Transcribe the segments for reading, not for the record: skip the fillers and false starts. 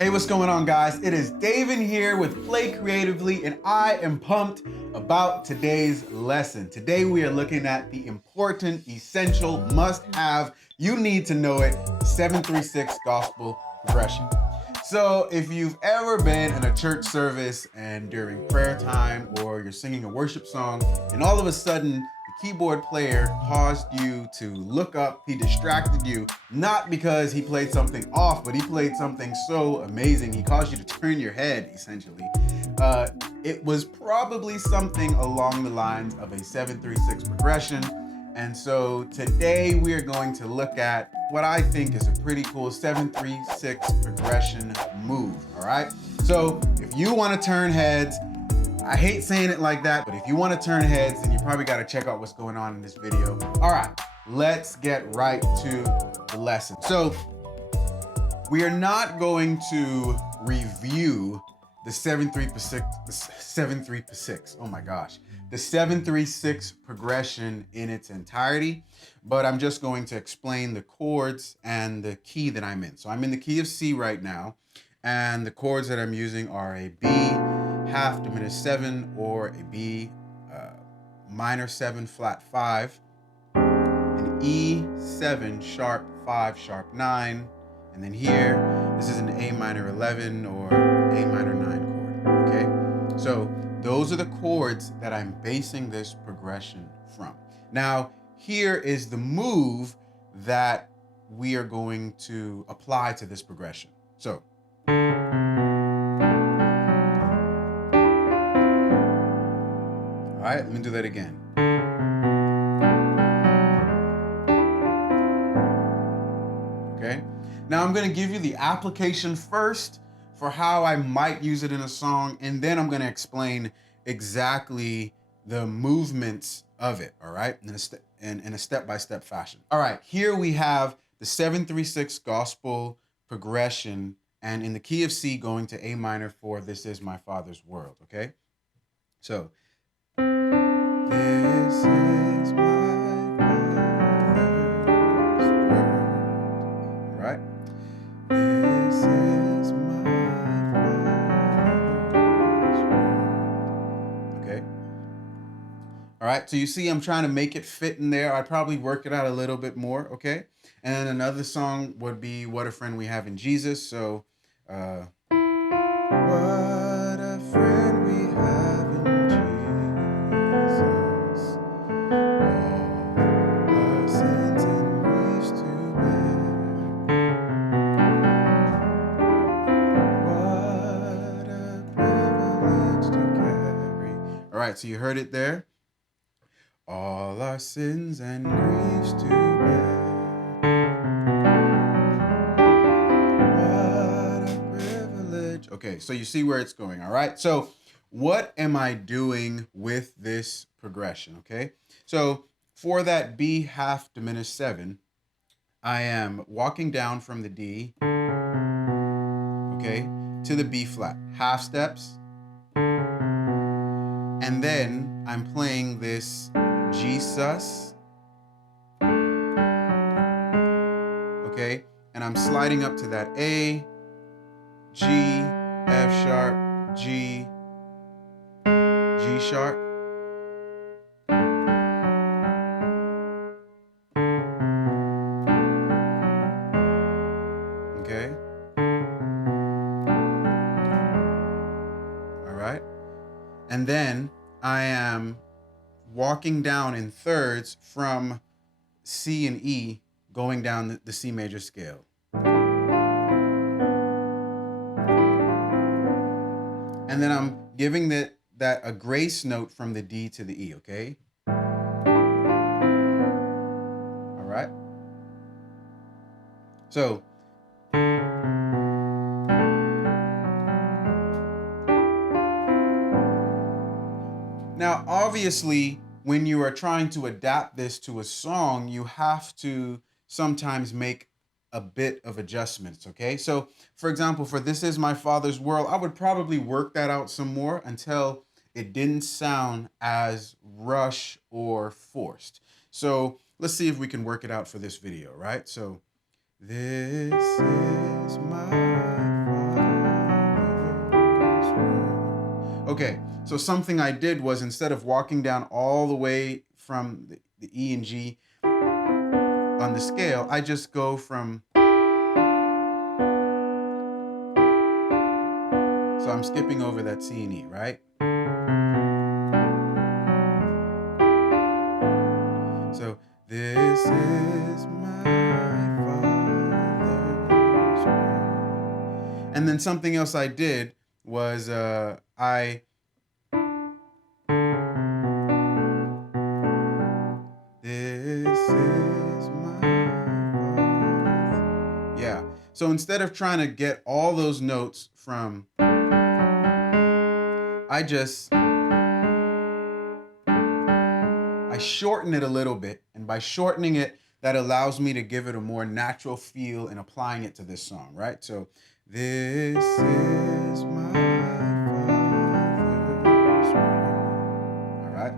Hey, what's going on, guys? It is David here with Play Creatively, and I am pumped about today's lesson. Today we are looking at the important, essential, must-have, you need to know it, 736 gospel progression. So if you've ever been in a church service and during prayer time, or you're singing a worship song, and all of a sudden the keyboard player caused you to look up, he distracted you, not because he played something off, but he played something so amazing, he caused you to turn your head, essentially. It was probably something along the lines of a 736 progression. And so today we are going to look at what I think is a pretty cool 736 progression move, all right? So if you want to turn heads, I hate saying it like that, but if you want to turn heads, then you probably got to check out what's going on in this video. All right, let's get right to the lesson. So we are not going to review the 736, oh my gosh, the 736 progression in its entirety, but I'm just going to explain the chords and the key that I'm in. So I'm in the key of C right now, and the chords that I'm using are a B half diminished 7 or a B minor 7 flat 5, an E7 sharp 5 sharp 9, and then here, this is an A minor 11 or A minor 9 chord, okay? So those are the chords that I'm basing this progression from. Now, here is the move that we are going to apply to this progression. So, all right, let me do that again. Okay, now I'm gonna give you the application first for how I might use it in a song, and then I'm gonna explain exactly the movements of it, all right, in a step-by-step fashion. All right, here we have the 736 gospel progression, and in the key of C going to A minor for This Is My Father's World, okay? So, this is my Father's world, all right? This is my Father's world, okay? All right, so you see I'm trying to make it fit in there. I'd probably work it out a little bit more, okay? And then another song would be What a Friend We Have in Jesus. So, what a friend we have in Jesus, all our sins and griefs to bear. What a privilege to carry. All right, so you heard it there. All our sins and griefs to bear. What a privilege. Okay, so you see where it's going, all right? So what am I doing with this progression, okay? So for that B half diminished 7, I am walking down from the D, okay, to the B flat, half steps, and then I'm playing this G sus, okay, and I'm sliding up to that A, G, F sharp, G, G sharp, okay, all right, and then I am walking down in thirds from C and E, going down the C major scale. And then I'm giving that a grace note from the D to the E, okay? All right? So, now obviously, when you are trying to adapt this to a song, you have to sometimes make a bit of adjustments, okay? So, for example, for This Is My Father's World, I would probably work that out some more until it didn't sound as rushed or forced. So, let's see if we can work it out for this video, right? So, this is my Father's Okay, so something I did was instead of walking down all the way from the E and G on the scale, I just go from, so I'm skipping over that C and E, right? So this is my father's home. And then something else I did was this is my father. Yeah. So instead of trying to get all those notes from, I shorten it a little bit, and by shortening it, that allows me to give it a more natural feel in applying it to this song, right? So this is my father's home. All right.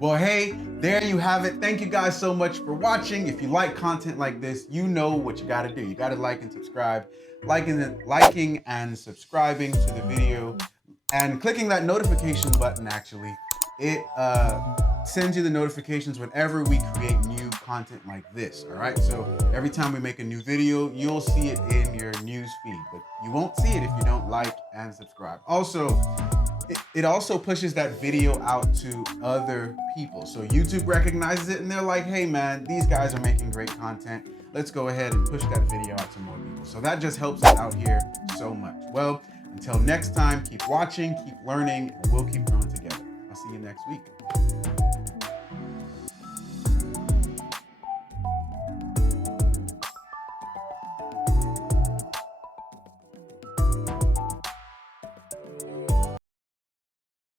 Well, hey, there you have it. Thank you guys so much for watching. If you like content like this, you know what you got to do. You got to like and subscribe. Liking and subscribing to the video and clicking that notification button, actually. It sends you the notifications whenever we create new content like this, all right? So every time we make a new video, you'll see it in your news feed, but you won't see it if you don't like and subscribe. Also, it also pushes that video out to other people. So YouTube recognizes it and they're like, hey man, these guys are making great content. Let's go ahead and push that video out to more people. So that just helps us out here so much. Well, until next time, keep watching, keep learning, and we'll keep growing together. I'll see you next week.